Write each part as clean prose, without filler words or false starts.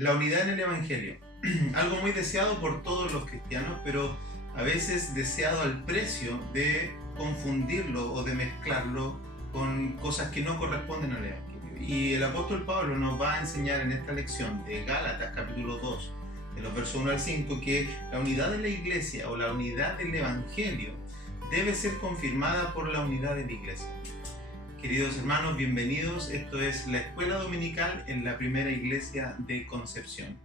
La unidad en el Evangelio. Algo muy deseado por todos los cristianos, pero a veces deseado al precio de confundirlo o de mezclarlo con cosas que no corresponden al Evangelio. Y el apóstol Pablo nos va a enseñar en esta lección de Gálatas capítulo 2, de los versos 1 al 5, que la unidad de la iglesia o la unidad del Evangelio debe ser confirmada por la unidad de la iglesia. Queridos hermanos, bienvenidos. Esto es la Escuela Dominical en la Primera Iglesia de Concepción.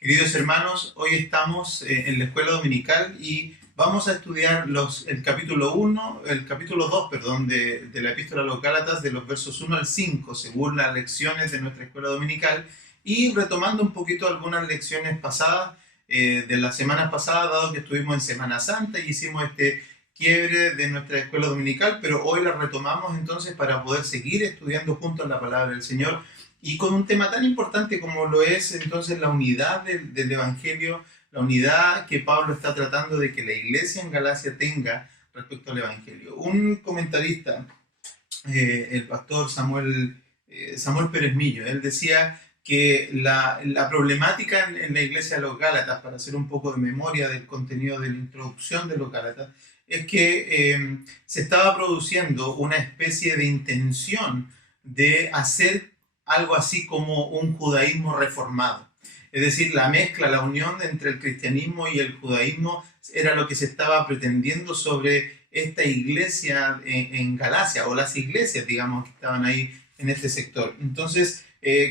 Queridos hermanos, hoy estamos en la Escuela Dominical y vamos a estudiar el capítulo 1, el capítulo 2, de la Epístola a los Gálatas, de los versos 1 al 5, según las lecciones de nuestra Escuela Dominical, y retomando un poquito algunas lecciones pasadas, de las semanas pasadas, dado que estuvimos en Semana Santa y hicimos este quiebre de nuestra Escuela Dominical, pero hoy la retomamos entonces para poder seguir estudiando juntos la Palabra del Señor, y con un tema tan importante como lo es entonces la unidad del Evangelio, la unidad que Pablo está tratando de que la iglesia en Galacia tenga respecto al Evangelio. Un comentarista, el pastor Samuel Pérez Millo, él decía que la problemática en la iglesia de los Gálatas, para hacer un poco de memoria del contenido de la introducción de los Gálatas, es que se estaba produciendo una especie de intención de hacer algo así como un judaísmo reformado. Es decir, la mezcla, la unión entre el cristianismo y el judaísmo era lo que se estaba pretendiendo sobre esta iglesia en Galacia, o las iglesias, digamos, que estaban ahí en este sector. Entonces,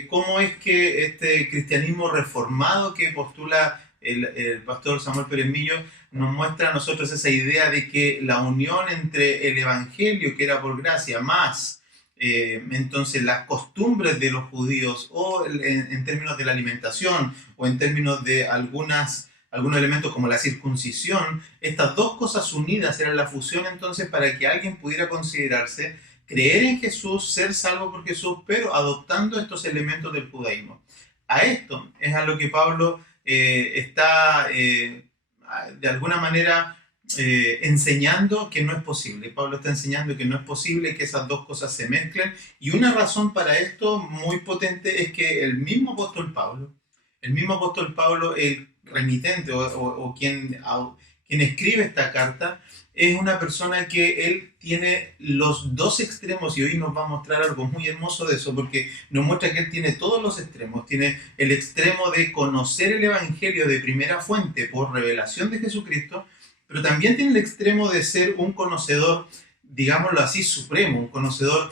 ¿cómo es que este cristianismo reformado que postula el pastor Samuel Pérez Millo nos muestra a nosotros esa idea de que la unión entre el evangelio, que era por gracia, más entonces las costumbres de los judíos, o en términos de la alimentación, o en términos de algunos elementos como la circuncisión, estas dos cosas unidas eran la fusión entonces para que alguien pudiera considerarse creer en Jesús, ser salvo por Jesús, pero adoptando estos elementos del judaísmo. A esto es a lo que Pablo está de alguna manera enseñando que no es posible. Pablo está enseñando que no es posible que esas dos cosas se mezclen, y una razón para esto muy potente es que el mismo apóstol Pablo, el remitente o quien escribe esta carta, es una persona que él tiene los dos extremos, y hoy nos va a mostrar algo muy hermoso de eso, porque nos muestra que él tiene todos los extremos. Tiene el extremo de conocer el evangelio de primera fuente por revelación de Jesucristo, pero también tiene el extremo de ser un conocedor, digámoslo así, supremo, un conocedor,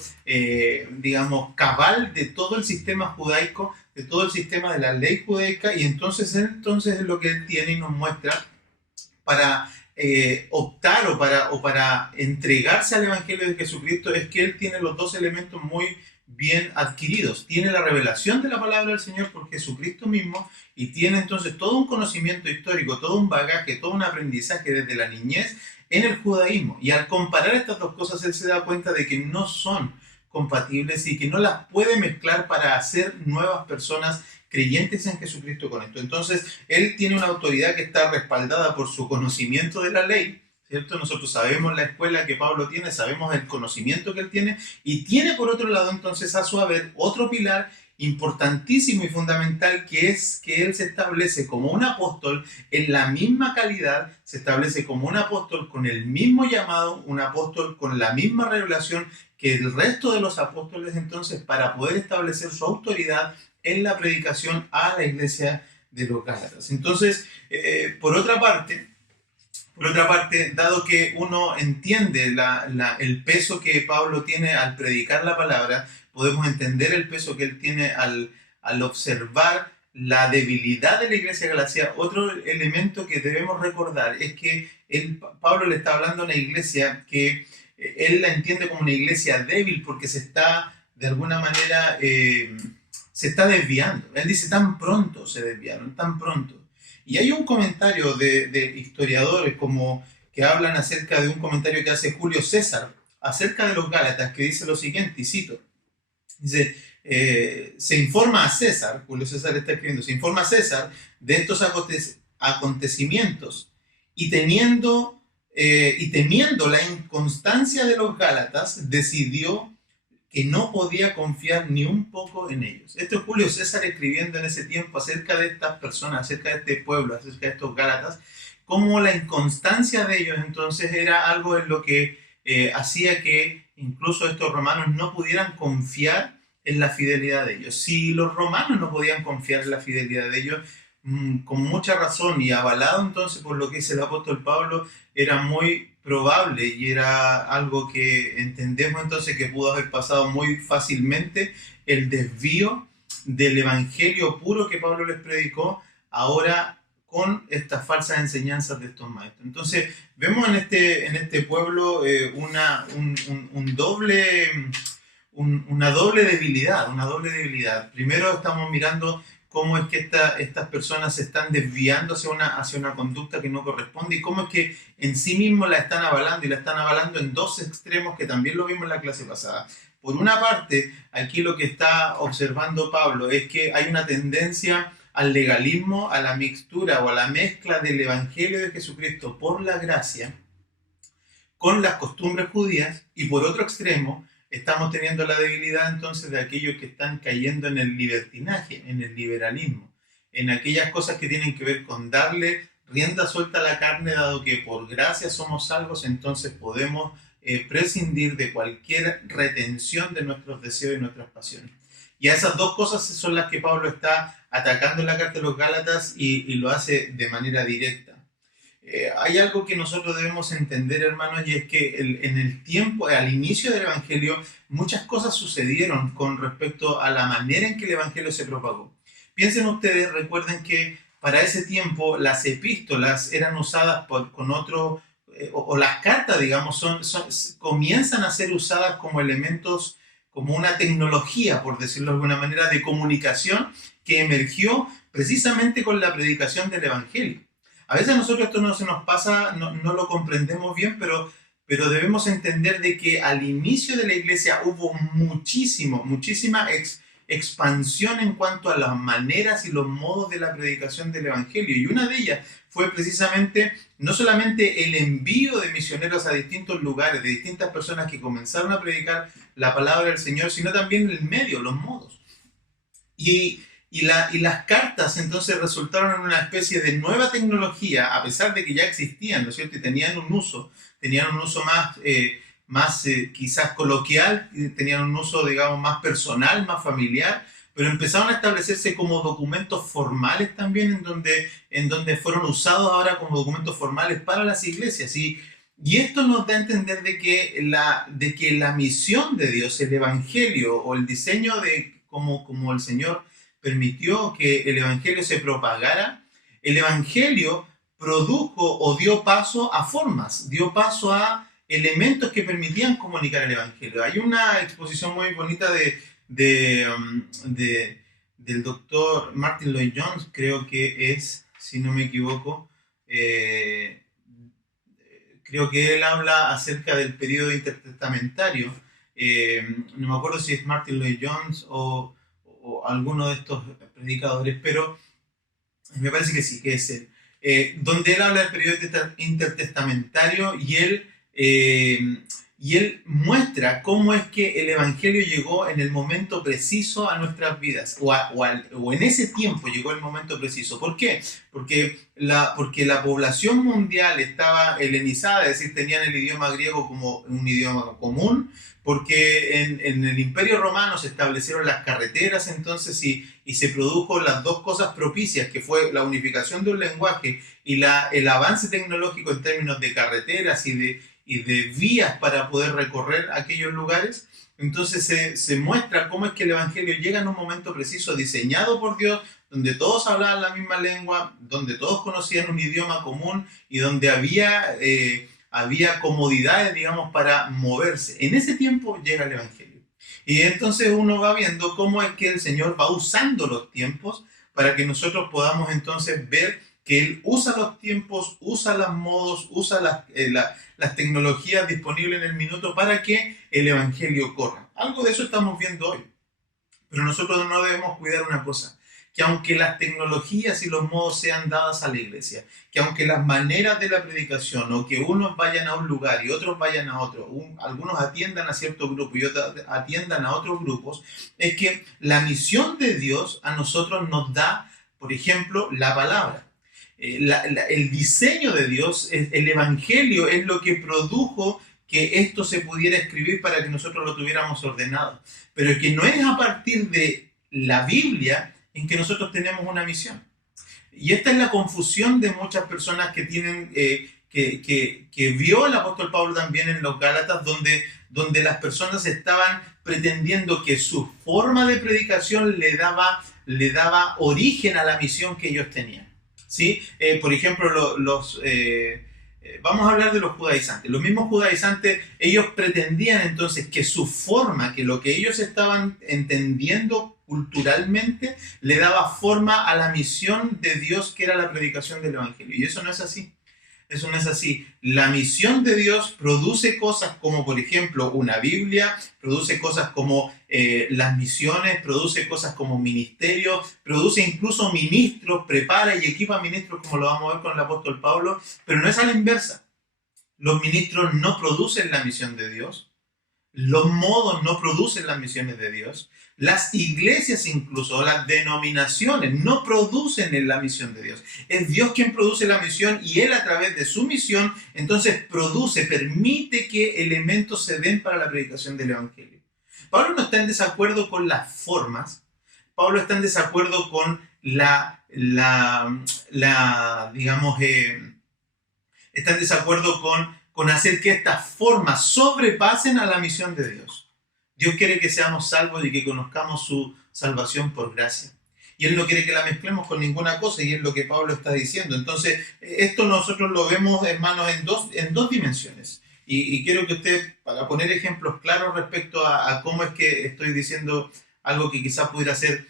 digamos, cabal de todo el sistema judaico, de todo el sistema de la ley judaica, y entonces es lo que él tiene y nos muestra para optar o para entregarse al Evangelio de Jesucristo. Es que él tiene los dos elementos muy bien adquiridos. Tiene la revelación de la palabra del Señor por Jesucristo mismo, y tiene entonces todo un conocimiento histórico, todo un bagaje, todo un aprendizaje desde la niñez en el judaísmo. Y al comparar estas dos cosas, él se da cuenta de que no son compatibles y que no las puede mezclar para hacer nuevas personas creyentes en Jesucristo con esto. Entonces, él tiene una autoridad que está respaldada por su conocimiento de la ley, ¿cierto? Nosotros sabemos la escuela que Pablo tiene, sabemos el conocimiento que él tiene, y tiene por otro lado entonces a su haber otro pilar importantísimo y fundamental, que es que él se establece como un apóstol en la misma calidad, se establece como un apóstol con el mismo llamado, un apóstol con la misma revelación que el resto de los apóstoles, entonces, para poder establecer su autoridad en la predicación a la iglesia de los Gálatas. Entonces, por otra parte, dado que uno entiende el peso que Pablo tiene al predicar la palabra, podemos entender el peso que él tiene al observar la debilidad de la iglesia de Galacia. Otro elemento que debemos recordar es que Pablo le está hablando a una iglesia que él la entiende como una iglesia débil, porque se está, de alguna manera, se está desviando. Él dice, tan pronto se desviaron, tan pronto. Y hay un comentario de historiadores como que hablan acerca de un comentario que hace Julio César acerca de los Gálatas, que dice lo siguiente, y cito, dice, se informa a César, Julio César está escribiendo, se informa a César de estos acontecimientos, y temiendo la inconstancia de los Gálatas, decidió que no podía confiar ni un poco en ellos. Esto es Julio César escribiendo en ese tiempo acerca de estas personas, acerca de este pueblo, acerca de estos Gálatas, cómo la inconstancia de ellos entonces era algo en lo que hacía que incluso estos romanos no pudieran confiar en la fidelidad de ellos. Si los romanos no podían confiar en la fidelidad de ellos, con mucha razón y avalado entonces por lo que es el apóstol Pablo, era muy probable y era algo que entendemos entonces que pudo haber pasado muy fácilmente el desvío del evangelio puro que Pablo les predicó ahora con estas falsas enseñanzas de estos maestros. Entonces vemos en este pueblo una doble debilidad, una doble debilidad. Primero estamos mirando cómo es que estas personas se están desviando hacia una conducta que no corresponde y cómo es que en sí mismos la están avalando y la están avalando en dos extremos que también lo vimos en la clase pasada. Por una parte, aquí lo que está observando Pablo es que hay una tendencia al legalismo, a la mixtura o a la mezcla del Evangelio de Jesucristo por la gracia con las costumbres judías, y por otro extremo estamos teniendo la debilidad entonces de aquellos que están cayendo en el libertinaje, en el liberalismo, en aquellas cosas que tienen que ver con darle rienda suelta a la carne, dado que por gracia somos salvos, entonces podemos prescindir de cualquier retención de nuestros deseos y nuestras pasiones. Y a esas dos cosas son las que Pablo está atacando en la carta de los Gálatas y lo hace de manera directa. Hay algo que nosotros debemos entender, hermanos, y es que en el tiempo, al inicio del Evangelio, muchas cosas sucedieron con respecto a la manera en que el Evangelio se propagó. Piensen ustedes, recuerden que para ese tiempo las epístolas eran usadas con otro, o las cartas, digamos, comienzan a ser usadas como elementos, como una tecnología, por decirlo de alguna manera, de comunicación que emergió precisamente con la predicación del Evangelio. A veces a nosotros esto no se nos pasa, no lo comprendemos bien, pero debemos entender de que al inicio de la iglesia hubo muchísima expansión en cuanto a las maneras y los modos de la predicación del Evangelio. Y una de ellas fue precisamente no solamente el envío de misioneros a distintos lugares, de distintas personas que comenzaron a predicar la palabra del Señor, sino también el medio, los modos. Y las cartas entonces resultaron en una especie de nueva tecnología, a pesar de que ya existían, ¿no es cierto? Y tenían un uso más quizás coloquial, tenían un uso, digamos, más personal, más familiar, pero empezaron a establecerse como documentos formales también, en donde fueron usados ahora como documentos formales para las iglesias. Y esto nos da a entender de que la misión de Dios, el evangelio o el diseño de como el Señor permitió que el evangelio se propagara, el evangelio produjo o dio paso a formas, dio paso a elementos que permitían comunicar el evangelio. Hay una exposición muy bonita del doctor Martin Lloyd-Jones, creo que es, si no me equivoco, creo que él habla acerca del periodo intertestamentario. No me acuerdo si es Martin Lloyd-Jones o alguno de estos predicadores, pero me parece que sí, que es él. Donde él habla del periodo intertestamentario y él muestra cómo es que el Evangelio llegó en el momento preciso a nuestras vidas, o en ese tiempo llegó el momento preciso. ¿Por qué? Porque la población mundial estaba helenizada, es decir, tenían el idioma griego como un idioma común, porque en el Imperio Romano se establecieron las carreteras entonces y se produjo las dos cosas propicias, que fue la unificación de un lenguaje y el avance tecnológico en términos de carreteras y de vías para poder recorrer aquellos lugares. Entonces se muestra cómo es que el Evangelio llega en un momento preciso, diseñado por Dios, donde todos hablaban la misma lengua, donde todos conocían un idioma común y donde había comodidades, digamos, para moverse. En ese tiempo llega el Evangelio. Y entonces uno va viendo cómo es que el Señor va usando los tiempos para que nosotros podamos entonces ver que Él usa los tiempos, usa los modos, usa las tecnologías disponibles en el minuto para que el Evangelio corra. Algo de eso estamos viendo hoy. Pero nosotros no debemos cuidar una cosa, que aunque las tecnologías y los modos sean dadas a la iglesia, que aunque las maneras de la predicación o que unos vayan a un lugar y otros vayan a otro, algunos atiendan a cierto grupo y otros atiendan a otros grupos, es que la misión de Dios a nosotros nos da, por ejemplo, la palabra. El diseño de Dios, el Evangelio, es lo que produjo que esto se pudiera escribir para que nosotros lo tuviéramos ordenado. Pero que no es a partir de la Biblia en que nosotros tenemos una misión. Y esta es la confusión de muchas personas que tienen, que vio el apóstol Pablo también en los Gálatas, donde las personas estaban pretendiendo que su forma de predicación le daba origen a la misión que ellos tenían. ¿Sí? Por ejemplo, vamos a hablar de los judaizantes. Los mismos judaizantes, ellos pretendían entonces que su forma, que lo que ellos estaban entendiendo culturalmente, le daba forma a la misión de Dios, que era la predicación del Evangelio. Y eso no es así. Eso no es así. La misión de Dios produce cosas como, por ejemplo, una Biblia, produce cosas como las misiones, produce cosas como ministerio, produce incluso ministros, prepara y equipa ministros, como lo vamos a ver con el apóstol Pablo, pero no es a la inversa. Los ministros no producen la misión de Dios, los modos no producen las misiones de Dios, las iglesias incluso, las denominaciones no producen en la misión de Dios. Es Dios quien produce la misión y Él, a través de su misión, entonces permite que elementos se den para la predicación del Evangelio. Pablo no está en desacuerdo con las formas, Pablo está en desacuerdo con está en desacuerdo con hacer que estas formas sobrepasen a la misión de Dios. Dios quiere que seamos salvos y que conozcamos su salvación por gracia. Y Él no quiere que la mezclemos con ninguna cosa, y es lo que Pablo está diciendo. Entonces, esto nosotros lo vemos, hermanos, en dos dimensiones. Y quiero que usted, para poner ejemplos claros respecto a cómo es que estoy diciendo algo que quizás pudiera ser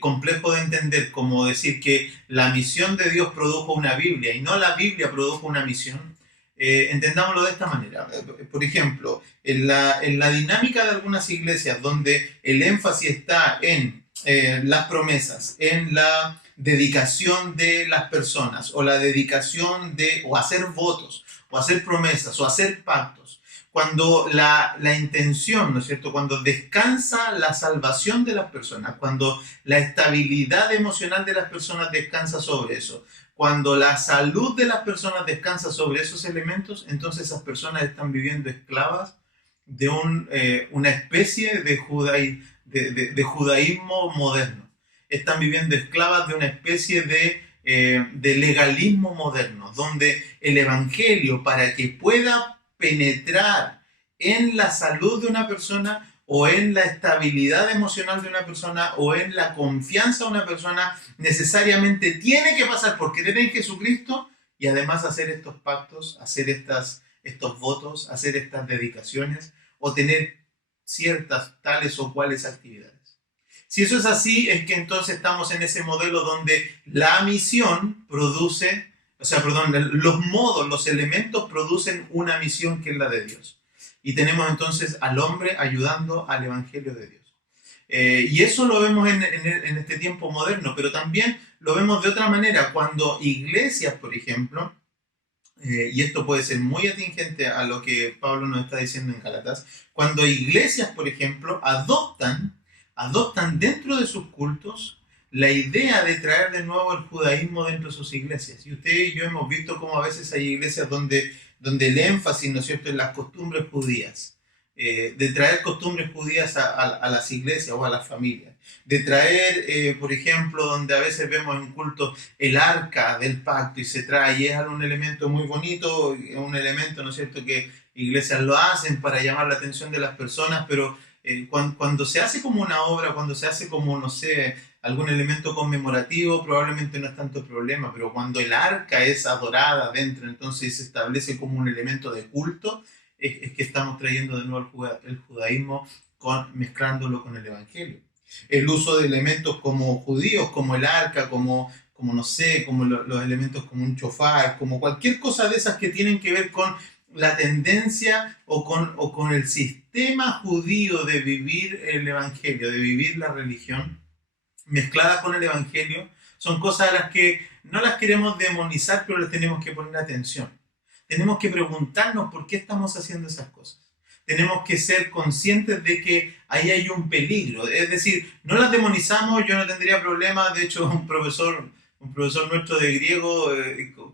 complejo de entender, como decir que la misión de Dios produjo una Biblia y no la Biblia produjo una misión. Entendámoslo de esta manera. Por ejemplo, en la dinámica de algunas iglesias donde el énfasis está en las promesas, en la dedicación de las personas, o la dedicación o hacer votos, o hacer promesas, o hacer pactos, cuando la intención, ¿no es cierto?, cuando descansa la salvación de las personas, cuando la estabilidad emocional de las personas descansa sobre eso, cuando la salud de las personas descansa sobre esos elementos, entonces esas personas están viviendo esclavas de una especie de judaísmo moderno. Están viviendo esclavas de una especie de legalismo moderno, donde el Evangelio, para que pueda penetrar en la salud de una persona, o en la estabilidad emocional de una persona, o en la confianza de una persona, necesariamente tiene que pasar por creer en Jesucristo y además hacer estos pactos, hacer estos votos, hacer estas dedicaciones, o tener ciertas tales o cuales actividades. Si eso es así, es que entonces estamos en ese modelo donde la misión produce, los modos, los elementos producen una misión que es la de Dios. Y tenemos entonces al hombre ayudando al Evangelio de Dios. Y eso lo vemos en este tiempo moderno, pero también lo vemos de otra manera. Cuando iglesias, por ejemplo, y esto puede ser muy atingente a lo que Pablo nos está diciendo en Gálatas, cuando iglesias, por ejemplo, adoptan dentro de sus cultos la idea de traer de nuevo el judaísmo dentro de sus iglesias. Y usted y yo hemos visto cómo a veces hay iglesias donde el énfasis, ¿no es cierto?, en las costumbres judías, de traer costumbres judías a las iglesias o a las familias, de traer, por ejemplo, donde a veces vemos en culto el arca del pacto y se trae, y es un elemento muy bonito, un elemento, ¿no es cierto?, que iglesias lo hacen para llamar la atención de las personas, pero cuando se hace como una obra, cuando se hace como, no sé, algún elemento conmemorativo, probablemente no es tanto problema, pero cuando el arca es adorada dentro, entonces se establece como un elemento de culto, es que estamos trayendo de nuevo el judaísmo mezclándolo con el evangelio. El uso de elementos como judíos, como el arca, como no sé, como los elementos como un chofar, como cualquier cosa de esas que tienen que ver con la tendencia o con el sistema judío de vivir el evangelio, de vivir la religión, mezcladas con el Evangelio, son cosas a las que no las queremos demonizar, pero les tenemos que poner atención. Tenemos que preguntarnos por qué estamos haciendo esas cosas. Tenemos que ser conscientes de que ahí hay un peligro. Es decir, no las demonizamos, yo no tendría problema. De hecho, un profesor nuestro de griego,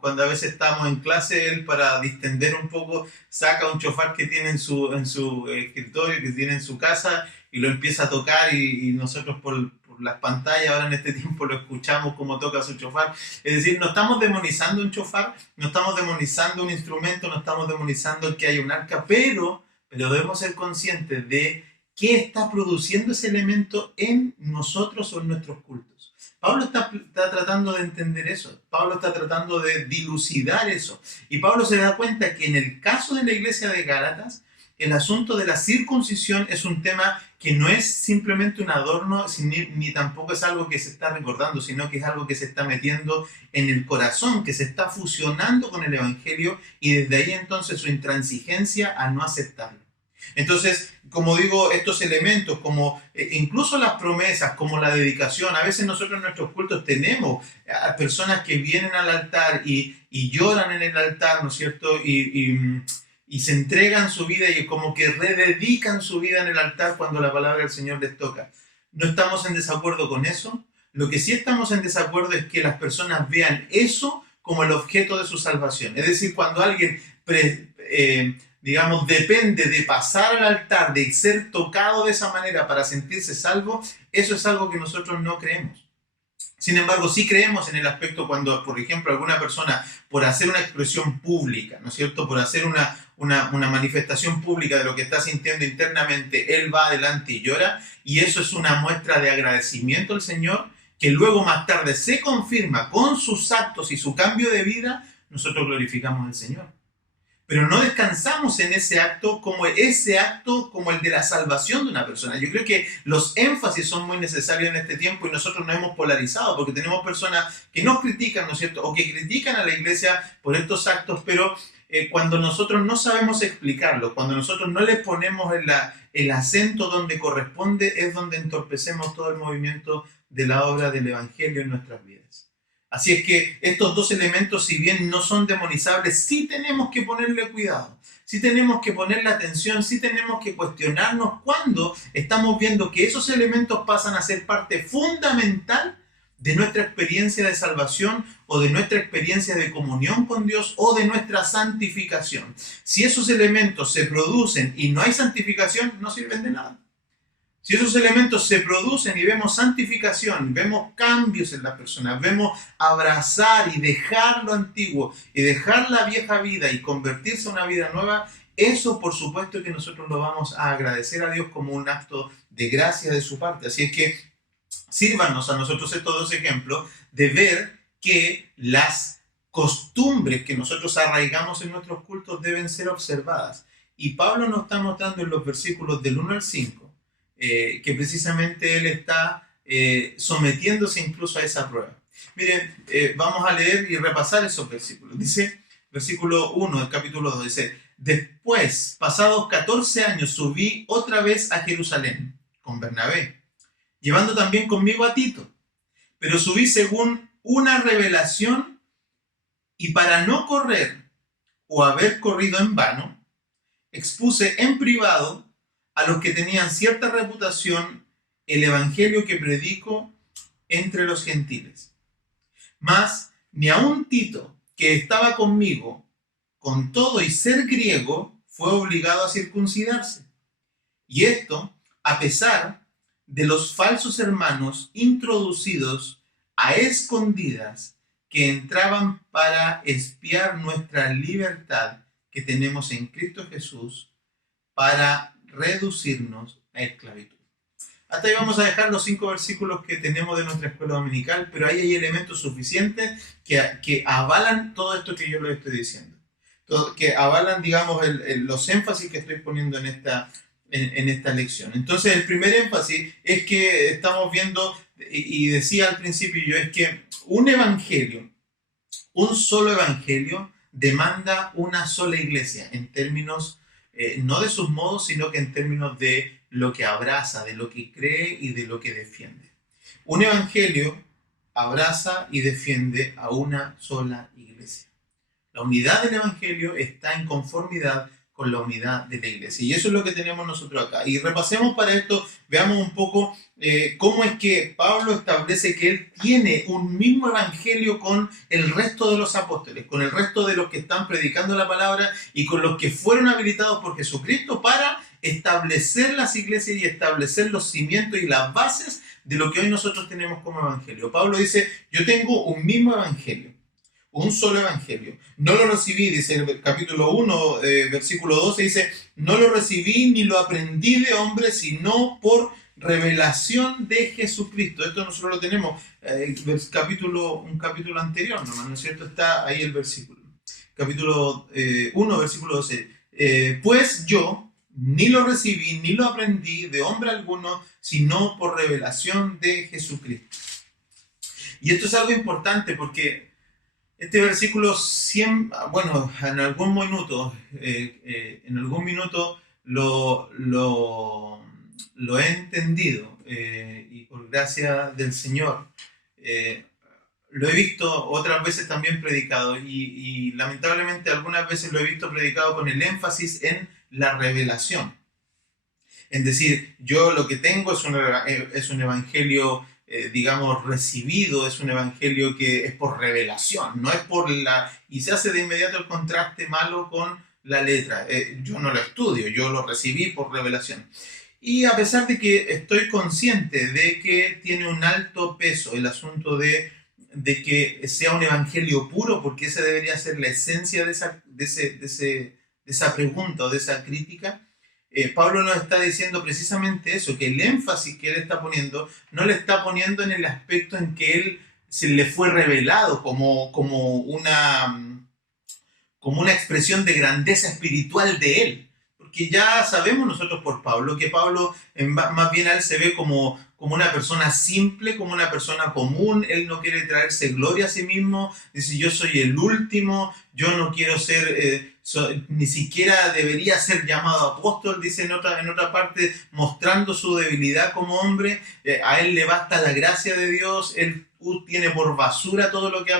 cuando a veces estamos en clase, él para distender un poco, saca un chofar que tiene en su escritorio, que tiene en su casa, y lo empieza a tocar y nosotros por las pantallas ahora en este tiempo lo escuchamos como toca su chofar. Es decir, no estamos demonizando un chofar, no estamos demonizando un instrumento, no estamos demonizando el que haya un arca, pero debemos ser conscientes de qué está produciendo ese elemento en nosotros o en nuestros cultos. Pablo está tratando de entender eso, Pablo está tratando de dilucidar eso, y Pablo se da cuenta que en el caso de la iglesia de Gálatas, el asunto de la circuncisión es un tema que no es simplemente un adorno, ni tampoco es algo que se está recordando, sino que es algo que se está metiendo en el corazón, que se está fusionando con el Evangelio, y desde ahí entonces su intransigencia a no aceptarlo. Entonces, como digo, estos elementos, como incluso las promesas, como la dedicación, a veces nosotros en nuestros cultos tenemos a personas que vienen al altar y lloran en el altar, ¿no es cierto? Y se entregan su vida y como que rededican su vida en el altar cuando la palabra del Señor les toca. No estamos en desacuerdo con eso. Lo que sí estamos en desacuerdo es que las personas vean eso como el objeto de su salvación. Es decir, cuando alguien, digamos, depende de pasar al altar, de ser tocado de esa manera para sentirse salvo, eso es algo que nosotros no creemos. Sin embargo, sí creemos en el aspecto cuando, por ejemplo, alguna persona, por hacer una expresión pública, ¿no es cierto?, por hacer una manifestación pública de lo que está sintiendo internamente, él va adelante y llora, y eso es una muestra de agradecimiento al Señor, que luego más tarde se confirma con sus actos y su cambio de vida, nosotros glorificamos al Señor. Pero no descansamos en ese acto como el de la salvación de una persona. Yo creo que los énfasis son muy necesarios en este tiempo y nosotros nos hemos polarizado porque tenemos personas que nos critican, ¿no es cierto? O que critican a la iglesia por estos actos, pero cuando nosotros no sabemos explicarlo, cuando nosotros no le ponemos el acento donde corresponde, es donde entorpecemos todo el movimiento de la obra del Evangelio en nuestras vidas. Así es que estos dos elementos, si bien no son demonizables, sí tenemos que ponerle cuidado, sí tenemos que ponerle atención, sí tenemos que cuestionarnos cuando estamos viendo que esos elementos pasan a ser parte fundamental de nuestra experiencia de salvación o de nuestra experiencia de comunión con Dios o de nuestra santificación. Si esos elementos se producen y no hay santificación, no sirven de nada. Si esos elementos se producen y vemos santificación, vemos cambios en la persona, vemos abrazar y dejar lo antiguo y dejar la vieja vida y convertirse en una vida nueva, eso por supuesto que nosotros lo vamos a agradecer a Dios como un acto de gracia de su parte. Así es que sírvanos a nosotros estos dos ejemplos de ver que las costumbres que nosotros arraigamos en nuestros cultos deben ser observadas. Y Pablo nos está mostrando en los versículos del 1 al 5, que precisamente él está sometiéndose incluso a esa prueba. Miren, vamos a leer y repasar esos versículos. Dice, versículo 1 del capítulo 2, dice: después, pasados 14 años, subí otra vez a Jerusalén con Bernabé, llevando también conmigo a Tito, pero subí según una revelación, y para no correr o haber corrido en vano, expuse en privado a los que tenían cierta reputación el evangelio que predico entre los gentiles. Mas ni aun Tito, que estaba conmigo, con todo y ser griego, fue obligado a circuncidarse. Y esto, a pesar de los falsos hermanos introducidos a escondidas que entraban para espiar nuestra libertad que tenemos en Cristo Jesús, para reducirnos a esclavitud. Hasta ahí vamos a dejar los 5 versículos que tenemos de nuestra escuela dominical, pero ahí hay elementos suficientes que avalan todo esto que yo les estoy diciendo. Que avalan, digamos, los énfasis que estoy poniendo en esta lección. Entonces, el primer énfasis es que estamos viendo, y decía al principio yo, es que un evangelio, un solo evangelio, demanda una sola iglesia en términos no de sus modos, sino que en términos de lo que abraza, de lo que cree y de lo que defiende. Un evangelio abraza y defiende a una sola iglesia. La unidad del evangelio está en conformidad con la unidad de la iglesia. Y eso es lo que tenemos nosotros acá. Y repasemos para esto, veamos un poco cómo es que Pablo establece que él tiene un mismo evangelio con el resto de los apóstoles, con el resto de los que están predicando la palabra y con los que fueron habilitados por Jesucristo para establecer las iglesias y establecer los cimientos y las bases de lo que hoy nosotros tenemos como evangelio. Pablo dice, yo tengo un mismo evangelio, un solo evangelio. No lo recibí, dice el capítulo 1, versículo 12, dice, no lo recibí ni lo aprendí de hombre, sino por revelación de Jesucristo. Esto nosotros lo tenemos, un capítulo anterior, ¿no es cierto? Está ahí el versículo. Capítulo 1, versículo 12. Pues yo ni lo recibí, ni lo aprendí de hombre alguno, sino por revelación de Jesucristo. Y esto es algo importante porque este versículo, bueno, en algún minuto lo he entendido y por gracia del Señor lo he visto otras veces también predicado y lamentablemente algunas veces lo he visto predicado con el énfasis en la revelación. Es decir, yo lo que tengo es un evangelio, digamos, recibido, es un evangelio que es por revelación, no es por la... Y se hace de inmediato el contraste malo con la letra. Yo no lo estudio, yo lo recibí por revelación. Y a pesar de que estoy consciente de que tiene un alto peso el asunto de que sea un evangelio puro, porque esa debería ser la esencia de esa pregunta o de esa crítica, Pablo nos está diciendo precisamente eso, que el énfasis que él está poniendo, no le está poniendo en el aspecto en que él se le fue revelado como una expresión de grandeza espiritual de él. Porque ya sabemos nosotros por Pablo, que Pablo más bien a él se ve como una persona simple, como una persona común. Él no quiere traerse gloria a sí mismo. Dice, yo soy el último, yo no quiero ser, ni siquiera debería ser llamado apóstol, dice en otra parte, mostrando su debilidad como hombre. A él le basta la gracia de Dios, él tiene por basura todo lo que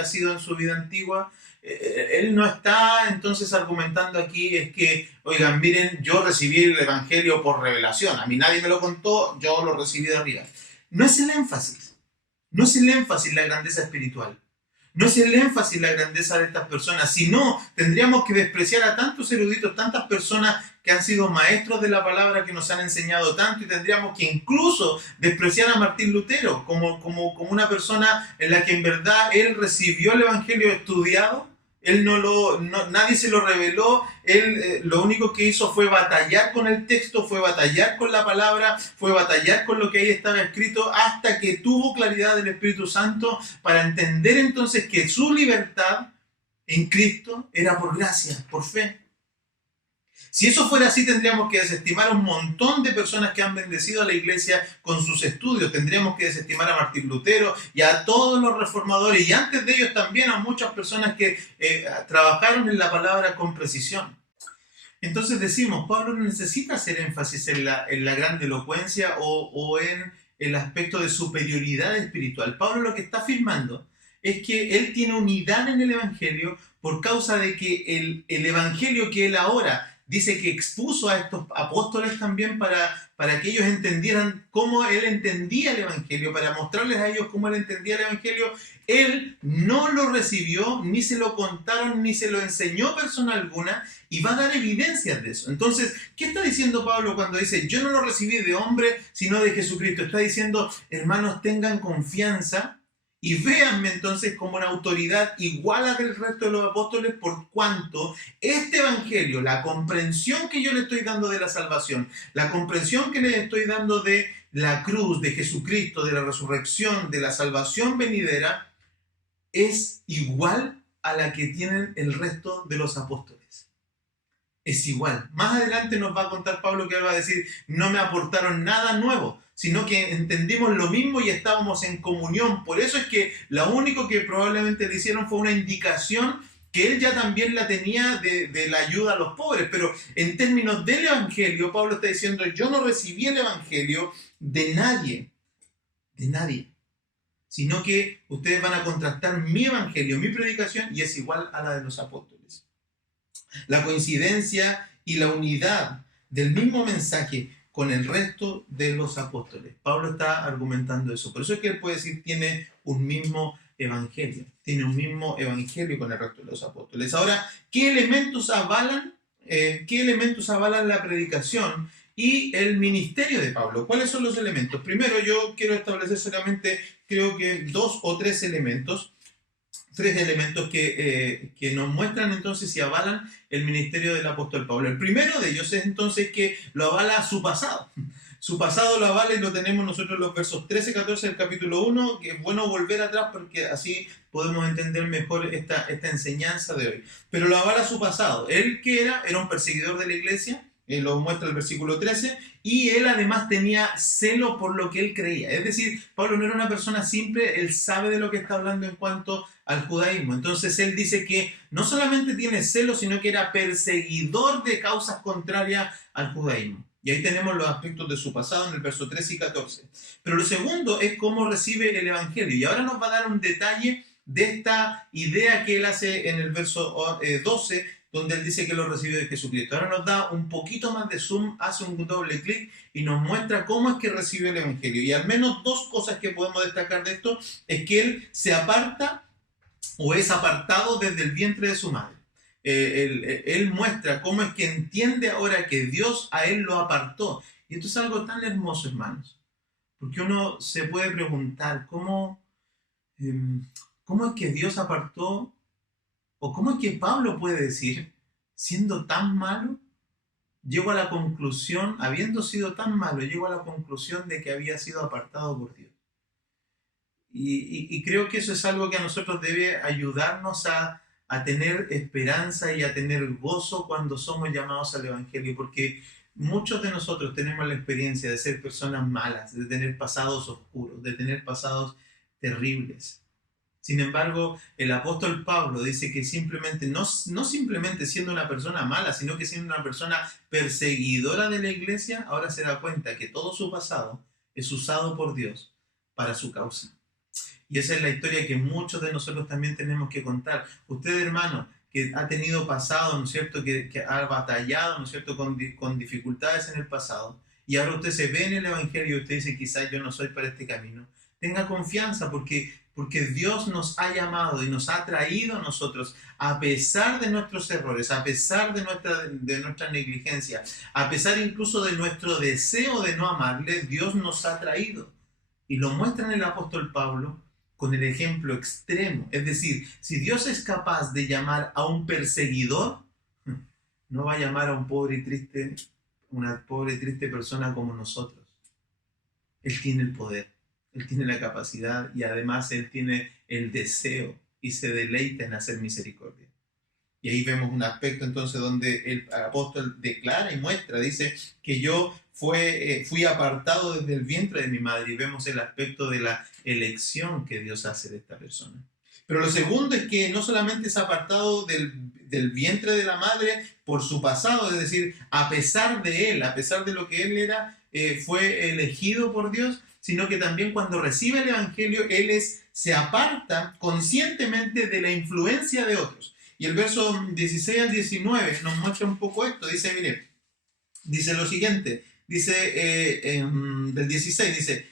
ha sido en su vida antigua. Él no está entonces argumentando aquí es que, oigan, miren, yo recibí el evangelio por revelación, a mí nadie me lo contó, yo lo recibí de arriba. No es el énfasis, no es el énfasis la grandeza espiritual, no es el énfasis la grandeza de estas personas, sino tendríamos que despreciar a tantos eruditos, tantas personas que han sido maestros de la palabra, que nos han enseñado tanto, y tendríamos que incluso despreciar a Martín Lutero como una persona en la que en verdad él recibió el evangelio estudiado. Él nadie se lo reveló, él lo único que hizo fue batallar con el texto, fue batallar con la palabra, fue batallar con lo que ahí estaba escrito, hasta que tuvo claridad del Espíritu Santo para entender entonces que su libertad en Cristo era por gracia, por fe. Si eso fuera así, tendríamos que desestimar a un montón de personas que han bendecido a la iglesia con sus estudios. Tendríamos que desestimar a Martín Lutero y a todos los reformadores, y antes de ellos también a muchas personas que trabajaron en la palabra con precisión. Entonces decimos, Pablo no necesita hacer énfasis en la gran elocuencia o en el aspecto de superioridad espiritual. Pablo lo que está afirmando es que él tiene unidad en el evangelio por causa de que el evangelio que él ahora dice que expuso a estos apóstoles también para que ellos entendieran cómo él entendía el evangelio, para mostrarles a ellos cómo él entendía el evangelio. Él no lo recibió, ni se lo contaron, ni se lo enseñó persona alguna, y va a dar evidencias de eso. Entonces, ¿qué está diciendo Pablo cuando dice, yo no lo recibí de hombre, sino de Jesucristo? Está diciendo, hermanos, tengan confianza y véanme entonces como una autoridad igual a del resto de los apóstoles, por cuanto este evangelio, la comprensión que yo le estoy dando de la salvación, la comprensión que le estoy dando de la cruz, de Jesucristo, de la resurrección, de la salvación venidera, es igual a la que tienen el resto de los apóstoles. Es igual. Más adelante nos va a contar Pablo que él va a decir, no me aportaron nada nuevo, sino que entendimos lo mismo y estábamos en comunión. Por eso es que lo único que probablemente le hicieron fue una indicación que él ya también la tenía de la ayuda a los pobres. Pero en términos del evangelio, Pablo está diciendo, yo no recibí el evangelio de nadie de nadie, sino que ustedes van a contrastar mi evangelio, mi predicación, y es igual a la de los apóstoles. La coincidencia y la unidad del mismo mensaje con el resto de los apóstoles. Pablo está argumentando eso. Por eso es que él puede decir tiene un mismo evangelio. Tiene un mismo evangelio con el resto de los apóstoles. Ahora, ¿qué elementos avalan la predicación y el ministerio de Pablo? ¿Cuáles son los elementos? Primero, yo quiero establecer solamente, creo que 2 o 3 elementos. 3 elementos que nos muestran entonces y avalan el ministerio del apóstol Pablo. El primero de ellos es entonces que lo avala su pasado. Su pasado lo avala y lo tenemos nosotros en los versos 13 y 14 del capítulo 1, que es bueno volver atrás porque así podemos entender mejor esta enseñanza de hoy. Pero lo avala su pasado. Él que era un perseguidor de la iglesia, lo muestra el versículo 13, y él además tenía celo por lo que él creía. Es decir, Pablo no era una persona simple, él sabe de lo que está hablando en cuanto al judaísmo. Entonces él dice que no solamente tiene celo, sino que era perseguidor de causas contrarias al judaísmo. Y ahí tenemos los aspectos de su pasado en el verso 13 y 14. Pero lo segundo es cómo recibe el evangelio. Y ahora nos va a dar un detalle de esta idea que él hace en el verso 12, donde él dice que lo recibe de Jesucristo. Ahora nos da un poquito más de zoom, hace un doble clic y nos muestra cómo es que recibe el evangelio. Y al menos 2 cosas que podemos destacar de esto es que él se aparta o es apartado desde el vientre de su madre. Él muestra cómo es que entiende ahora que Dios a él lo apartó. Y esto es algo tan hermoso, hermanos, porque uno se puede preguntar cómo es que Dios apartó, o cómo es que Pablo puede decir, siendo tan malo, llego a la conclusión, habiendo sido tan malo, llego a la conclusión de que había sido apartado por Dios. Y creo que eso es algo que a nosotros debe ayudarnos a tener esperanza y a tener gozo cuando somos llamados al Evangelio, porque muchos de nosotros tenemos la experiencia de ser personas malas, de tener pasados oscuros, de tener pasados terribles. Sin embargo, el apóstol Pablo dice que simplemente, no simplemente siendo una persona mala, sino que siendo una persona perseguidora de la iglesia, ahora se da cuenta que todo su pasado es usado por Dios para su causa. Y esa es la historia que muchos de nosotros también tenemos que contar. Usted, hermano, que ha tenido pasado, ¿no es cierto?, que ha batallado, ¿no es cierto?, con dificultades en el pasado, y ahora usted se ve en el Evangelio y usted dice, quizás yo no soy para este camino. Tenga confianza porque Dios nos ha llamado y nos ha traído a nosotros, a pesar de nuestros errores, a pesar de nuestra negligencia, a pesar incluso de nuestro deseo de no amarle, Dios nos ha traído. Y lo muestra en el apóstol Pablo con el ejemplo extremo. Es decir, si Dios es capaz de llamar a un perseguidor, no va a llamar a una pobre y triste persona como nosotros. Él tiene el poder, Él tiene la capacidad y además Él tiene el deseo y se deleita en hacer misericordia. Y ahí vemos un aspecto entonces donde el apóstol declara y muestra, dice que yo fui apartado desde el vientre de mi madre, y vemos el aspecto de la elección que Dios hace de esta persona. Pero lo segundo es que no solamente es apartado del vientre de la madre por su pasado, es decir, a pesar de él, a pesar de lo que él era, fue elegido por Dios, sino que también cuando recibe el evangelio, él se aparta conscientemente de la influencia de otros. Y el verso 16 al 19 nos muestra un poco esto. Dice, mire, dice lo siguiente, dice del 16, dice,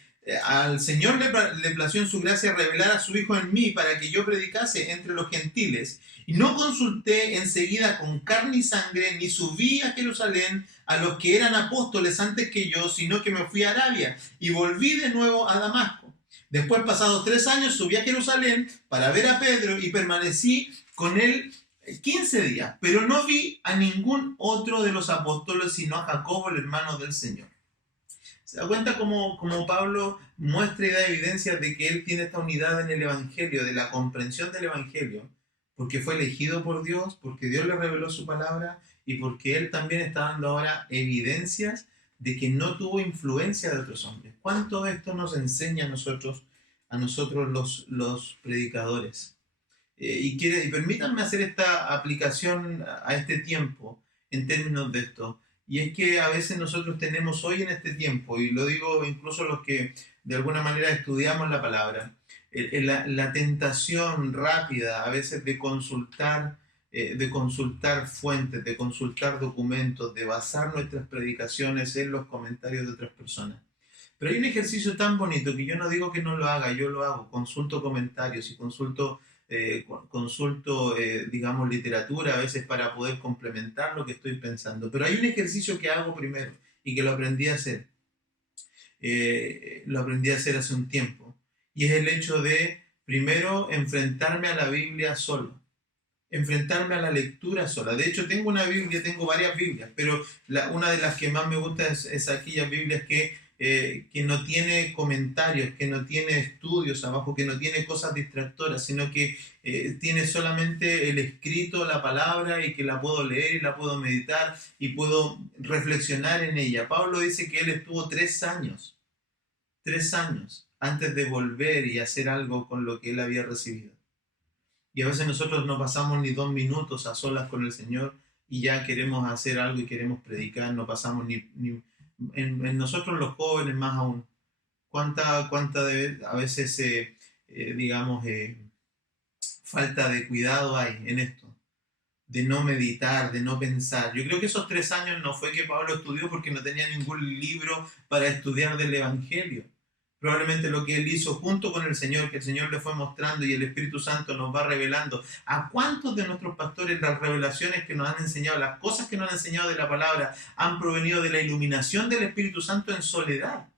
al Señor le plació en su gracia revelar a su Hijo en mí para que yo predicase entre los gentiles. Y no consulté enseguida con carne y sangre, ni subí a Jerusalén a los que eran apóstoles antes que yo, sino que me fui a Arabia y volví de nuevo a Damasco. Después, pasados 3 años, subí a Jerusalén para ver a Pedro y permanecí con él 15 días, pero no vi a ningún otro de los apóstoles, sino a Jacobo, el hermano del Señor. ¿Se da cuenta cómo Pablo muestra y da evidencia de que él tiene esta unidad en el Evangelio, de la comprensión del Evangelio? Porque fue elegido por Dios, porque Dios le reveló su palabra y porque él también está dando ahora evidencias de que no tuvo influencia de otros hombres. ¿Cuánto esto nos enseña a nosotros los predicadores? Y permítanme hacer esta aplicación a este tiempo en términos de esto. Y es que a veces nosotros tenemos hoy en este tiempo, y lo digo incluso los que de alguna manera estudiamos la palabra, la tentación rápida a veces de consultar fuentes, de consultar documentos, de basar nuestras predicaciones en los comentarios de otras personas. Pero hay un ejercicio tan bonito que yo no digo que no lo haga, yo lo hago, consulto comentarios y consulto, digamos, literatura a veces para poder complementar lo que estoy pensando. Pero hay un ejercicio que hago primero y que lo aprendí a hacer hace un tiempo, y es el hecho de primero enfrentarme a la Biblia solo, enfrentarme a la lectura sola. De hecho, tengo una Biblia, tengo varias Biblias, pero una de las que más me gusta es aquellas Biblias que no tiene comentarios, que no tiene estudios abajo, que no tiene cosas distractoras, sino que tiene solamente el escrito, la palabra, y que la puedo leer y la puedo meditar y puedo reflexionar en ella. Pablo dice que él estuvo 3 años antes de volver y hacer algo con lo que él había recibido. Y a veces nosotros no pasamos ni 2 minutos a solas con el Señor y ya queremos hacer algo y queremos predicar, no pasamos ni en nosotros los jóvenes más aún. A veces, digamos, falta de cuidado hay en esto, de no meditar, de no pensar. Yo creo que esos 3 años no fue que Pablo estudió porque no tenía ningún libro para estudiar del Evangelio. Probablemente lo que él hizo junto con el Señor, que el Señor le fue mostrando y el Espíritu Santo nos va revelando. ¿A cuántos de nuestros pastores las revelaciones que nos han enseñado, las cosas que nos han enseñado de la palabra, han provenido de la iluminación del Espíritu Santo en soledad?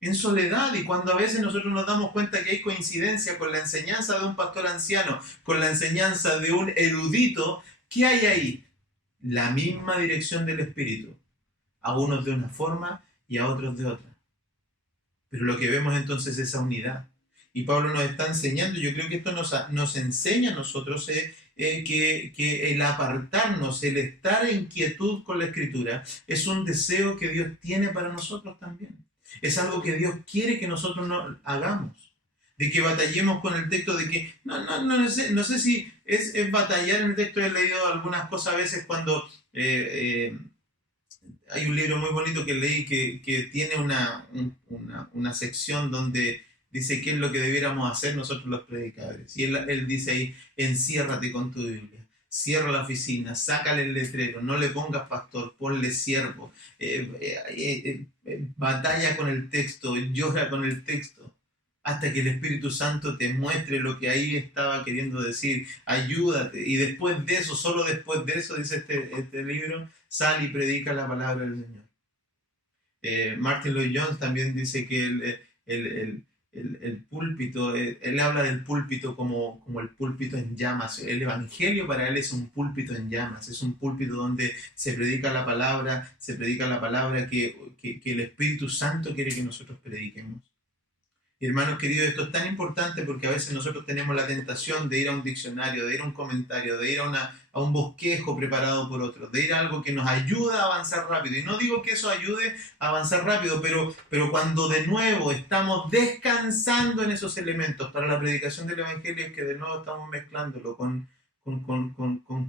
En soledad, y cuando a veces nosotros nos damos cuenta que hay coincidencia con la enseñanza de un pastor anciano, con la enseñanza de un erudito, ¿qué hay ahí? La misma dirección del Espíritu, a unos de una forma y a otros de otra. Pero lo que vemos entonces es esa unidad. Y Pablo nos está enseñando, yo creo que esto nos enseña a nosotros que el apartarnos, el estar en quietud con la Escritura, es un deseo que Dios tiene para nosotros también. Es algo que Dios quiere que nosotros no hagamos. De que batallemos con el texto, de que no sé si es batallar en el texto. He leído algunas cosas a veces cuando hay un libro muy bonito que leí que tiene una sección donde dice qué es lo que debiéramos hacer nosotros los predicadores. Y él dice ahí: enciérrate con tu Biblia, cierra la oficina, sácale el letrero, no le pongas pastor, ponle siervo, batalla con el texto, llora con el texto, hasta que el Espíritu Santo te muestre lo que ahí estaba queriendo decir. Ayúdate. Y después de eso, solo después de eso, dice este libro, sal y predica la palabra del Señor. Martin Lloyd-Jones también dice que el púlpito, él habla del púlpito como el púlpito en llamas. El Evangelio para él es un púlpito en llamas, es un púlpito donde se predica la palabra que el Espíritu Santo quiere que nosotros prediquemos. Y hermanos queridos, esto es tan importante porque a veces nosotros tenemos la tentación de ir a un diccionario, de ir a un comentario, de ir a un bosquejo preparado por otros, de ir a algo que nos ayuda a avanzar rápido. Y no digo que eso ayude a avanzar rápido, pero cuando de nuevo estamos descansando en esos elementos para la predicación del Evangelio, es que de nuevo estamos mezclándolo con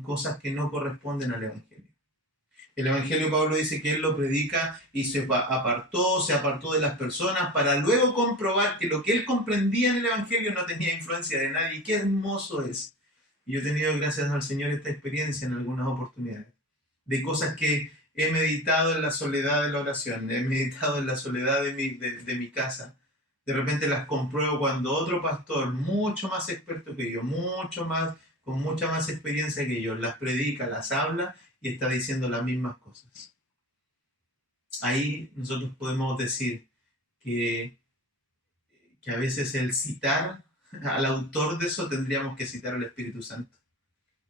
cosas que no corresponden al Evangelio. El Evangelio, Pablo dice que él lo predica y se apartó de las personas para luego comprobar que lo que él comprendía en el Evangelio no tenía influencia de nadie. ¡Qué hermoso es! Y yo he tenido, gracias al Señor, esta experiencia en algunas oportunidades, de cosas que he meditado en la soledad de la oración, he meditado en la soledad de mi casa. De repente las compruebo cuando otro pastor, mucho más experto que yo, con mucha más experiencia que yo, las predica, las habla, y está diciendo las mismas cosas. Ahí nosotros podemos decir que a veces el citar al autor de eso tendríamos que citar al Espíritu Santo,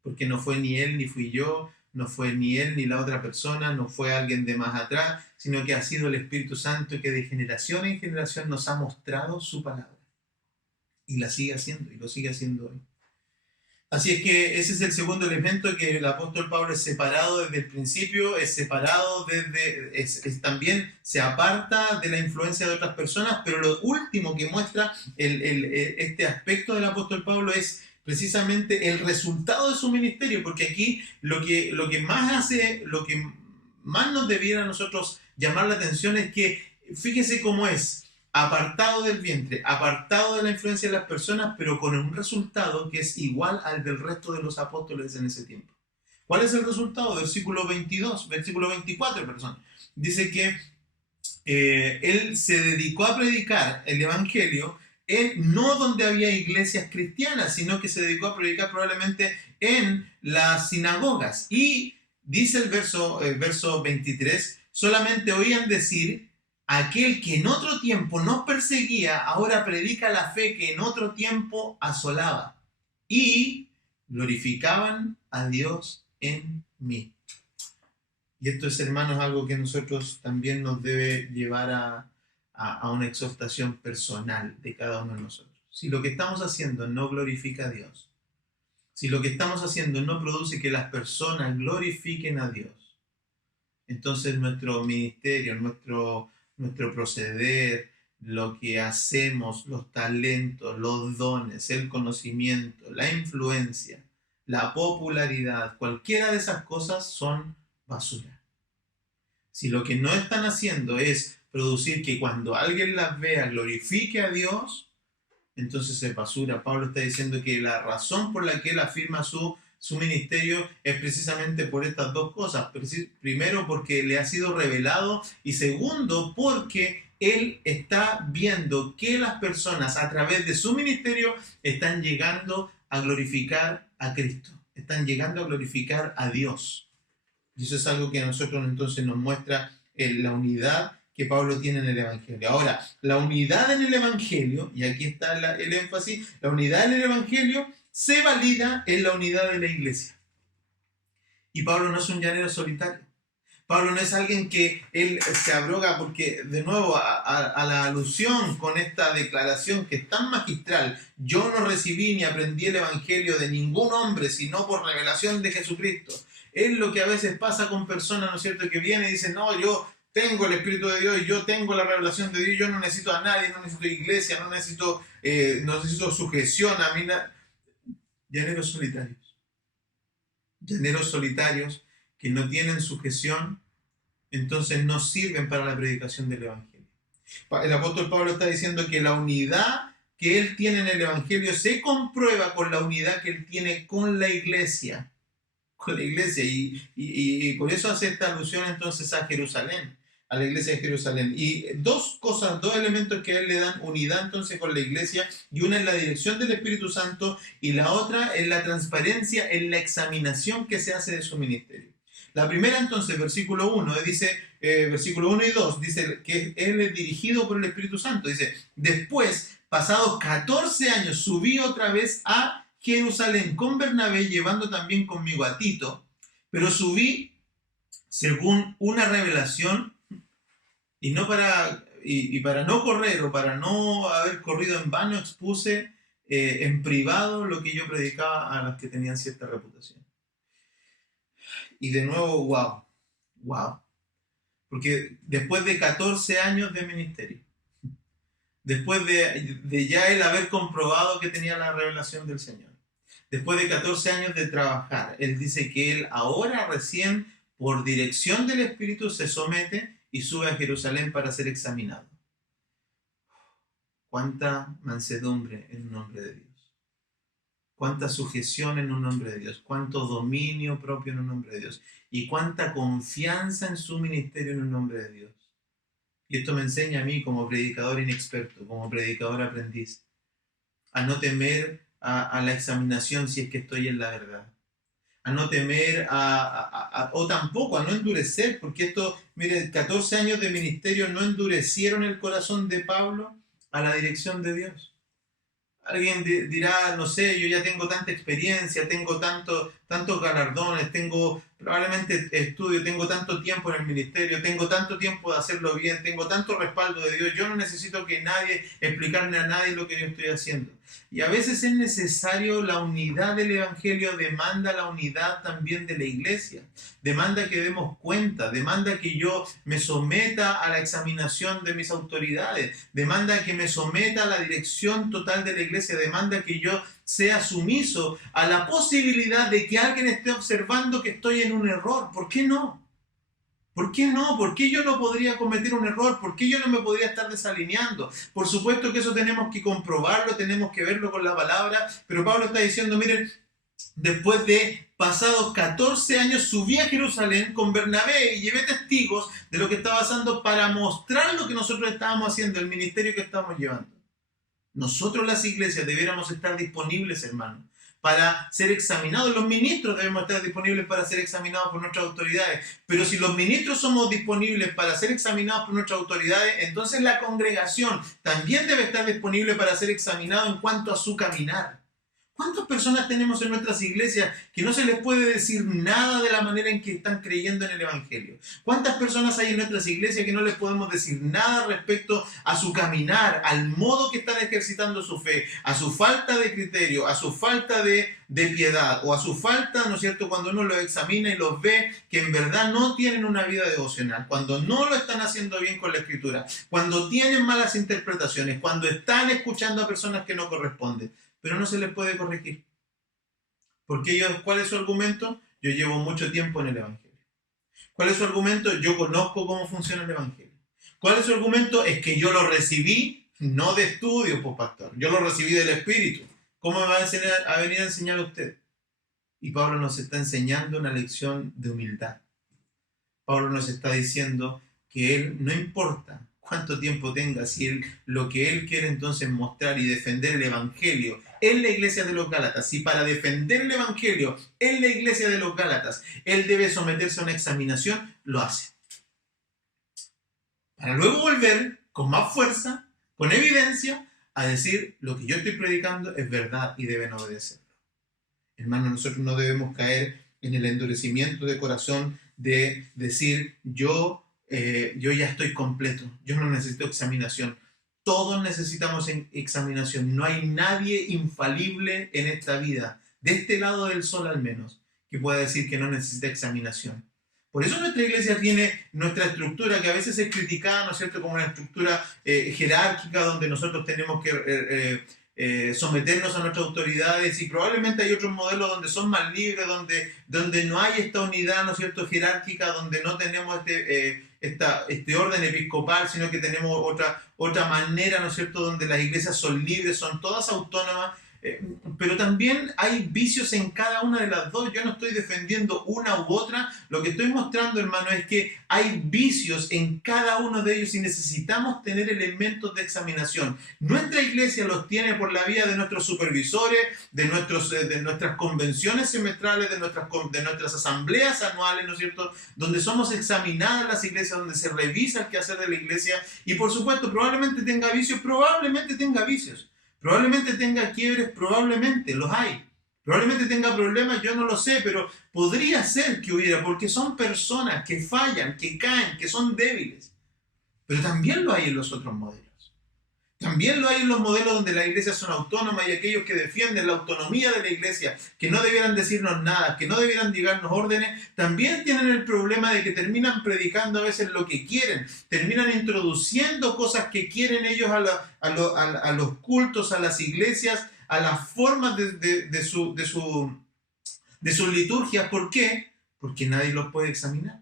porque no fue ni él ni fui yo, no fue ni él ni la otra persona, no fue alguien de más atrás, sino que ha sido el Espíritu Santo que de generación en generación nos ha mostrado su palabra, y la sigue haciendo y lo sigue haciendo hoy. Así es que ese es el segundo elemento, que el apóstol Pablo es separado desde el principio, también se aparta de la influencia de otras personas, pero lo último que muestra este aspecto del apóstol Pablo es precisamente el resultado de su ministerio, porque aquí lo que más nos debiera a nosotros llamar la atención es que, fíjese cómo es, apartado del vientre, apartado de la influencia de las personas, pero con un resultado que es igual al del resto de los apóstoles en ese tiempo. ¿Cuál es el resultado? Versículo 22, versículo 24, perdón. Dice que él se dedicó a predicar el evangelio no donde había iglesias cristianas, sino que se dedicó a predicar probablemente en las sinagogas. Y dice el verso 23, solamente oían decir: aquel que en otro tiempo nos perseguía, ahora predica la fe que en otro tiempo asolaba. Y glorificaban a Dios en mí. Y esto es, hermanos, algo que a nosotros también nos debe llevar a una exhortación personal de cada uno de nosotros. Si lo que estamos haciendo no glorifica a Dios, si lo que estamos haciendo no produce que las personas glorifiquen a Dios, entonces nuestro ministerio, nuestro proceder, lo que hacemos, los talentos, los dones, el conocimiento, la influencia, la popularidad, cualquiera de esas cosas son basura. Si lo que no están haciendo es producir que cuando alguien las vea glorifique a Dios, entonces es basura. Pablo está diciendo que la razón por la que él afirma su ministerio es precisamente por estas dos cosas. Primero, porque le ha sido revelado, y segundo, porque él está viendo que las personas a través de su ministerio están llegando a glorificar a Cristo, están llegando a glorificar a Dios. Y eso es algo que a nosotros entonces nos muestra la unidad que Pablo tiene en el Evangelio. Ahora, la unidad en el Evangelio, y aquí está el énfasis, la unidad en el Evangelio se valida en la unidad de la iglesia. Y Pablo no es un llanero solitario. Pablo no es alguien que él se abroga, porque de nuevo a la alusión con esta declaración que es tan magistral: yo no recibí ni aprendí el Evangelio de ningún hombre, sino por revelación de Jesucristo. Es lo que a veces pasa con personas, ¿no es cierto?, que vienen y dicen: no, yo tengo el Espíritu de Dios, yo tengo la revelación de Dios, yo no necesito a nadie, no necesito iglesia, no necesito sujeción a mí. Llaneros solitarios que no tienen sujeción, entonces no sirven para la predicación del Evangelio. El apóstol Pablo está diciendo que la unidad que él tiene en el Evangelio se comprueba con la unidad que él tiene con la iglesia. Y por eso hace esta alusión entonces a Jerusalén, a la iglesia de Jerusalén. Y dos elementos que a él le dan unidad entonces con la iglesia, y una es la dirección del Espíritu Santo, y la otra es la transparencia en la examinación que se hace de su ministerio. La primera entonces, versículo 1, dice, versículo 1 y 2, dice que él es dirigido por el Espíritu Santo. Dice: después, pasados 14 años, subí otra vez a Jerusalén con Bernabé, llevando también conmigo a Tito, pero subí según una revelación, y para no correr, o para no haber corrido en vano, expuse en privado lo que yo predicaba a los que tenían cierta reputación. Y de nuevo, wow, porque después de 14 años de ministerio, después de ya él haber comprobado que tenía la revelación del Señor, después de 14 años de trabajar, él dice que él ahora recién, por dirección del Espíritu, se somete y sube a Jerusalén para ser examinado. Cuánta mansedumbre en un hombre de Dios. Cuánta sujeción en un hombre de Dios. Cuánto dominio propio en un hombre de Dios. Y cuánta confianza en su ministerio en un hombre de Dios. Y esto me enseña a mí, como predicador inexperto, como predicador aprendiz, a no temer a la examinación si es que estoy en la verdad. A no temer o tampoco a no endurecer, porque esto, mire, 14 años de ministerio no endurecieron el corazón de Pablo a la dirección de Dios. Alguien dirá: no sé, yo ya tengo tanta experiencia, tengo tantos galardones, probablemente estudio, tengo tanto tiempo en el ministerio, tengo tanto tiempo de hacerlo bien, tengo tanto respaldo de Dios, yo no necesito explicarle a nadie lo que yo estoy haciendo. Y a veces es necesario, la unidad del Evangelio demanda la unidad también de la iglesia, demanda que demos cuenta, demanda que yo me someta a la examinación de mis autoridades, demanda que me someta a la dirección total de la iglesia, demanda que yo sea sumiso a la posibilidad de que alguien esté observando que estoy en un error. ¿Por qué no? ¿Por qué no? ¿Por qué yo no podría cometer un error? ¿Por qué yo no me podría estar desalineando? Por supuesto que eso tenemos que comprobarlo, tenemos que verlo con la palabra, pero Pablo está diciendo, miren, después de pasados 14 años subí a Jerusalén con Bernabé y llevé testigos de lo que estaba pasando para mostrar lo que nosotros estábamos haciendo, el ministerio que estábamos llevando. Nosotros las iglesias debiéramos estar disponibles, hermanos, para ser examinados. Los ministros debemos estar disponibles para ser examinados por nuestras autoridades. Pero si los ministros somos disponibles para ser examinados por nuestras autoridades, entonces la congregación también debe estar disponible para ser examinado en cuanto a su caminar. ¿Cuántas personas tenemos en nuestras iglesias que no se les puede decir nada de la manera en que están creyendo en el Evangelio? ¿Cuántas personas hay en nuestras iglesias que no les podemos decir nada respecto a su caminar, al modo que están ejercitando su fe, a su falta de criterio, a su falta de piedad o a su falta, ¿no es cierto?, cuando uno los examina y los ve que en verdad no tienen una vida devocional, cuando no lo están haciendo bien con la Escritura, cuando tienen malas interpretaciones, cuando están escuchando a personas que no corresponden, pero no se les puede corregir. Porque ellos, ¿cuál es su argumento? Yo llevo mucho tiempo en el Evangelio. ¿Cuál es su argumento? Yo conozco cómo funciona el Evangelio. ¿Cuál es su argumento? Es que yo lo recibí, no de estudio, pues pastor. Yo lo recibí del Espíritu. ¿Cómo me va a venir a enseñar a usted? Y Pablo nos está enseñando una lección de humildad. Pablo nos está diciendo que él, no importa cuánto tiempo tenga, si lo que él quiere entonces mostrar y defender el Evangelio en la iglesia de los Gálatas, si para defender el Evangelio en la iglesia de los Gálatas él debe someterse a una examinación, lo hace. Para luego volver con más fuerza, con evidencia, a decir lo que yo estoy predicando es verdad y deben obedecerlo. Hermanos, nosotros no debemos caer en el endurecimiento de corazón de decir yo ya estoy completo, yo no necesito examinación. Todos necesitamos examinación. No hay nadie infalible en esta vida, de este lado del sol al menos, que pueda decir que no necesita examinación. Por eso nuestra iglesia tiene nuestra estructura, que a veces es criticada, ¿no es cierto?, como una estructura jerárquica, donde nosotros tenemos que someternos a nuestras autoridades, y probablemente hay otros modelos donde son más libres, donde no hay esta unidad, ¿no es cierto?, jerárquica, donde no tenemos este orden episcopal, sino que tenemos otra manera, ¿no es cierto?, donde las iglesias son libres, son todas autónomas, pero también hay vicios en cada una de las dos. Yo no estoy defendiendo una u otra, lo que estoy mostrando, hermano, es que hay vicios en cada uno de ellos y necesitamos tener elementos de examinación. Nuestra iglesia los tiene por la vía de nuestros supervisores, de nuestras convenciones semestrales, de nuestras asambleas anuales, ¿no es cierto?, donde somos examinadas las iglesias, donde se revisa el quehacer de la iglesia, y por supuesto probablemente tenga vicios, probablemente tenga quiebres, probablemente los hay. Probablemente tenga problemas, yo no lo sé, pero podría ser que hubiera, porque son personas que fallan, que caen, que son débiles. Pero también lo hay en los otros modelos. También lo hay en los modelos donde las iglesias son autónomas y aquellos que defienden la autonomía de la iglesia, que no debieran decirnos nada, que no debieran llegarnos órdenes, también tienen el problema de que terminan predicando a veces lo que quieren, terminan introduciendo cosas que quieren ellos a los cultos, a las iglesias, a las formas de sus liturgias. ¿Por qué? Porque nadie los puede examinar.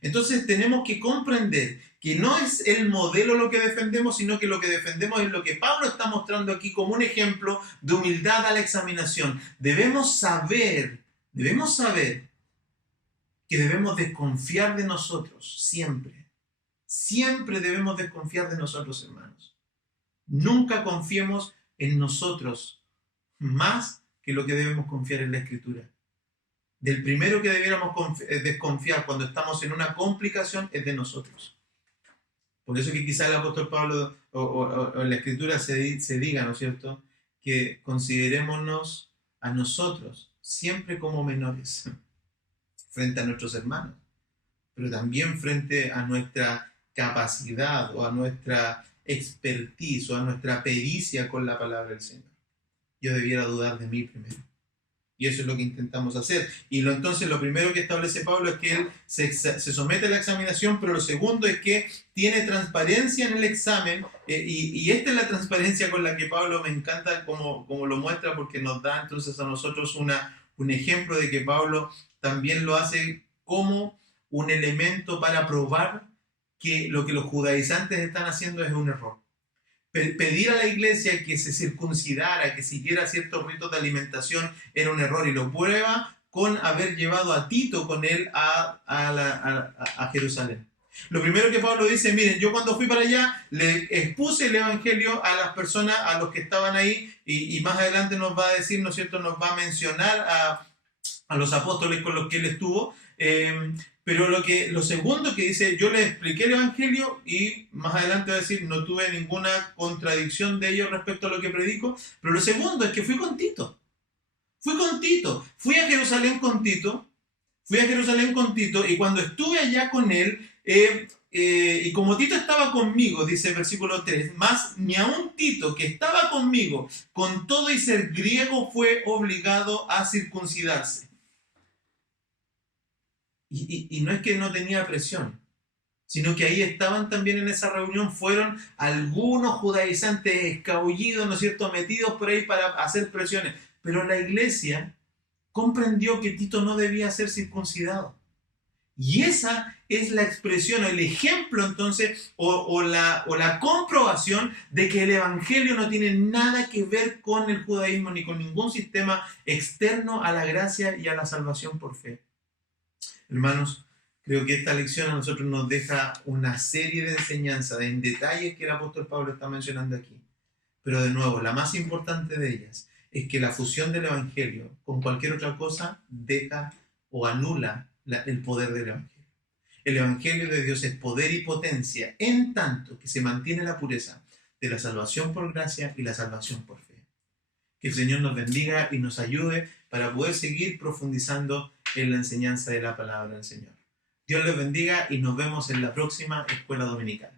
Entonces tenemos que comprender que no es el modelo lo que defendemos, sino que lo que defendemos es lo que Pablo está mostrando aquí como un ejemplo de humildad a la examinación. Debemos saber que debemos desconfiar de nosotros, siempre. Siempre debemos desconfiar de nosotros, hermanos. Nunca confiemos en nosotros más que lo que debemos confiar en la Escritura. Del primero que debiéramos desconfiar cuando estamos en una complicación es de nosotros. Por eso que quizá el apóstol Pablo o en la Escritura se diga, ¿no es cierto?, que considerémonos a nosotros siempre como menores frente a nuestros hermanos, pero también frente a nuestra capacidad o a nuestra expertise o a nuestra pericia con la palabra del Señor. Yo debiera dudar de mí primero. Y eso es lo que intentamos hacer. Y entonces lo primero que establece Pablo es que él se somete a la examinación, pero lo segundo es que tiene transparencia en el examen, y esta es la transparencia con la que Pablo me encanta como lo muestra, porque nos da entonces a nosotros un ejemplo de que Pablo también lo hace como un elemento para probar que lo que los judaizantes están haciendo es un error. Pedir a la iglesia que se circuncidara, que siguiera ciertos ritos de alimentación, era un error, y lo prueba con haber llevado a Tito con él a Jerusalén. Lo primero que Pablo dice: miren, yo cuando fui para allá le expuse el evangelio a las personas, a los que estaban ahí, y más adelante nos va a decir, ¿no es cierto?, nos va a mencionar a los apóstoles con los que él estuvo. Pero lo segundo que dice: yo les expliqué el evangelio, y más adelante va a decir, no tuve ninguna contradicción de ellos respecto a lo que predico. Pero lo segundo es que fui con Tito. Fui a Jerusalén con Tito. Y cuando estuve allá con él, y como Tito estaba conmigo, dice el versículo 3, más ni aun Tito, que estaba conmigo, con todo y ser griego, fue obligado a circuncidarse. Y no es que no tenía presión, sino que ahí estaban también en esa reunión, fueron algunos judaizantes escabullidos, ¿no es cierto?, metidos por ahí para hacer presiones. Pero la iglesia comprendió que Tito no debía ser circuncidado. Y esa es la expresión, el ejemplo entonces, o la comprobación de que el evangelio no tiene nada que ver con el judaísmo ni con ningún sistema externo a la gracia y a la salvación por fe. Hermanos, creo que esta lección a nosotros nos deja una serie de enseñanzas en detalles que el apóstol Pablo está mencionando aquí. Pero de nuevo, la más importante de ellas es que la fusión del evangelio con cualquier otra cosa deja o anula el poder del evangelio. El evangelio de Dios es poder y potencia, en tanto que se mantiene la pureza de la salvación por gracia y la salvación por fe. Que el Señor nos bendiga y nos ayude para poder seguir profundizando en la enseñanza de la palabra del Señor. Dios les bendiga y nos vemos en la próxima escuela dominical.